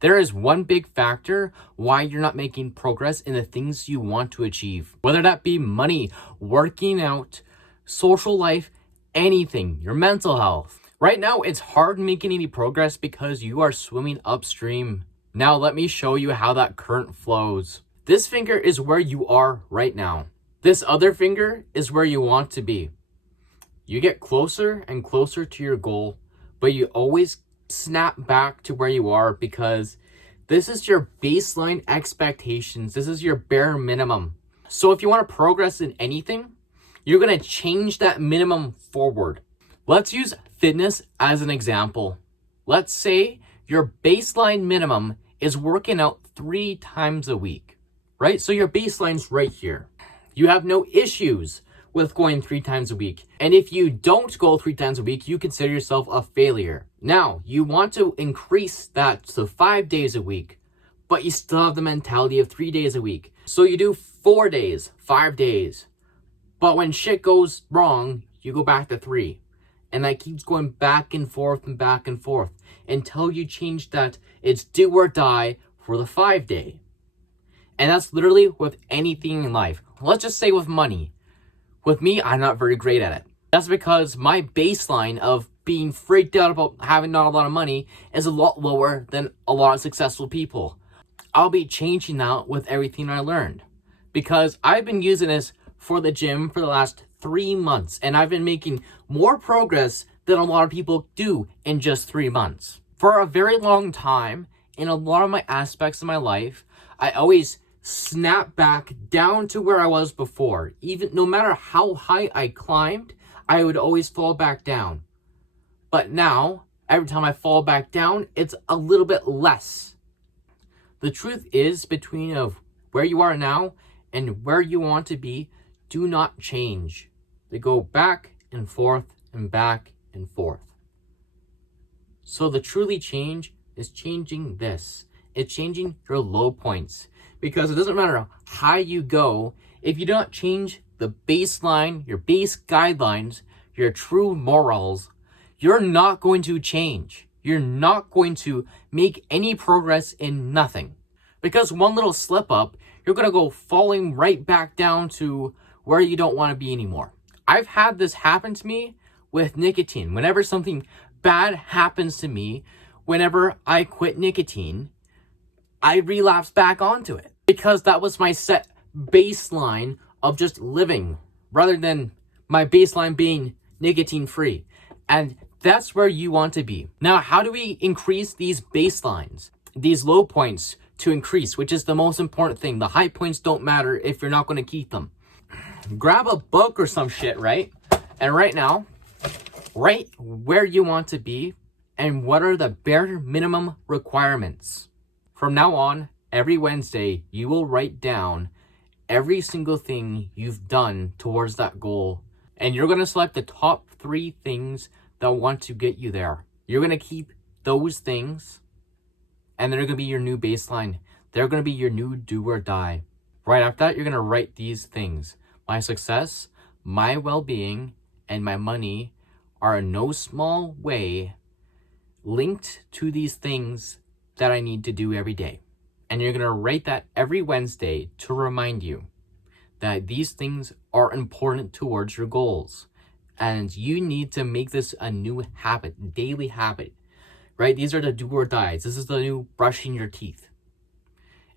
There is one big factor why you're not making progress in the things you want to achieve. Whether that be money, working out, social life, anything, your mental health. Right now, it's hard making any progress because you are swimming upstream. Now, let me show you how that current flows. This finger is where you are right now. This other finger is where you want to be. You get closer and closer to your goal, but you always snap back to where you are because this is your baseline expectations. This is your bare minimum. So if you want to progress in anything, you're going to change that minimum forward. Let's use fitness as an example. Let's say your baseline minimum is working out 3 times a week, right? So your baseline's right here. You have no issues with going 3 times a week. And if you don't go 3 times a week, you consider yourself a failure. Now, you want to increase that to 5 days a week, but you still have the mentality of 3 days a week. So you do 4 days, 5 days. But when shit goes wrong, you go back to 3. And that keeps going back and forth until you change that it's do or die for the 5 day. And that's literally with anything in life. Let's just say with money. With me, I'm not very great at it. That's because my baseline of being freaked out about having not a lot of money is a lot lower than a lot of successful people. I'll be changing that with everything I learned. Because I've been using this for the gym for the last 3 months. And I've been making more progress than a lot of people do in just 3 months. For a very long time, in a lot of my aspects of my life, I always snap back down to where I was before. Even no matter how high I climbed, I would always fall back down. But now, every time I fall back down, it's a little bit less. The truth is, between of where you are now and where you want to be, do not change. They go back and forth and back and forth. So the truly change is changing this. It's changing your low points. Because it doesn't matter how high you go, if you don't change the baseline, your base guidelines, your true morals, you're not going to change. You're not going to make any progress in nothing. Because one little slip up, you're going to go falling right back down to where you don't want to be anymore. I've had this happen to me with nicotine. Whenever something bad happens to me, whenever I quit nicotine, I relapsed back onto it because that was my set baseline of just living rather than my baseline being nicotine free. And that's where you want to be. Now, how do we increase these baselines, these low points to increase, which is the most important thing? The high points don't matter if you're not going to keep them. Grab a book or some shit, right? And right now, write where you want to be and what are the bare minimum requirements. From now on, every Wednesday, you will write down every single thing you've done towards that goal. And you're going to select the top 3 things that want to get you there. You're going to keep those things, and they're going to be your new baseline. They're going to be your new do or die. Right after that, you're going to write these things. My success, my well-being, and my money are in no small way linked to these things that I need to do every day. And you're going to write that every Wednesday to remind you that these things are important towards your goals. And you need to make this a new habit, daily habit, right? These are the do or dies. This is the new brushing your teeth.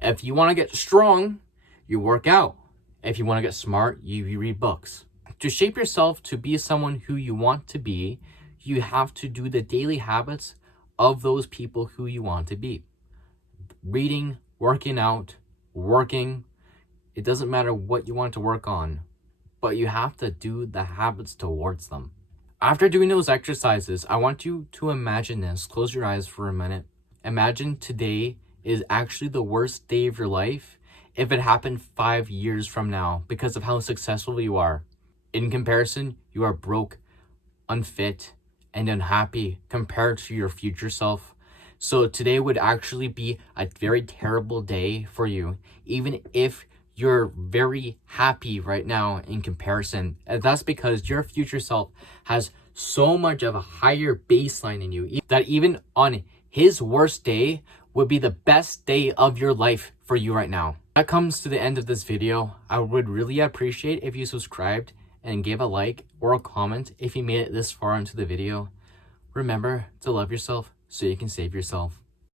If you want to get strong, you work out. If you want to get smart, you read books. To shape yourself to be someone who you want to be, you have to do the daily habits of those people who you want to be. Reading, working out, working. It doesn't matter what you want to work on, but you have to do the habits towards them. After doing those exercises, I want you to imagine this. Close your eyes for a minute. Imagine today is actually the worst day of your life if it happened 5 years from now because of how successful you are. In comparison, you are broke, unfit, and unhappy compared to your future self. So today would actually be a very terrible day for you, even if you're very happy right now in comparison. And that's because your future self has so much of a higher baseline in you that even on his worst day would be the best day of your life for you right now. That comes to the end of this video. I would really appreciate if you subscribed and gave a like or a comment if you made it this far into the video. Remember to love yourself so you can save yourself.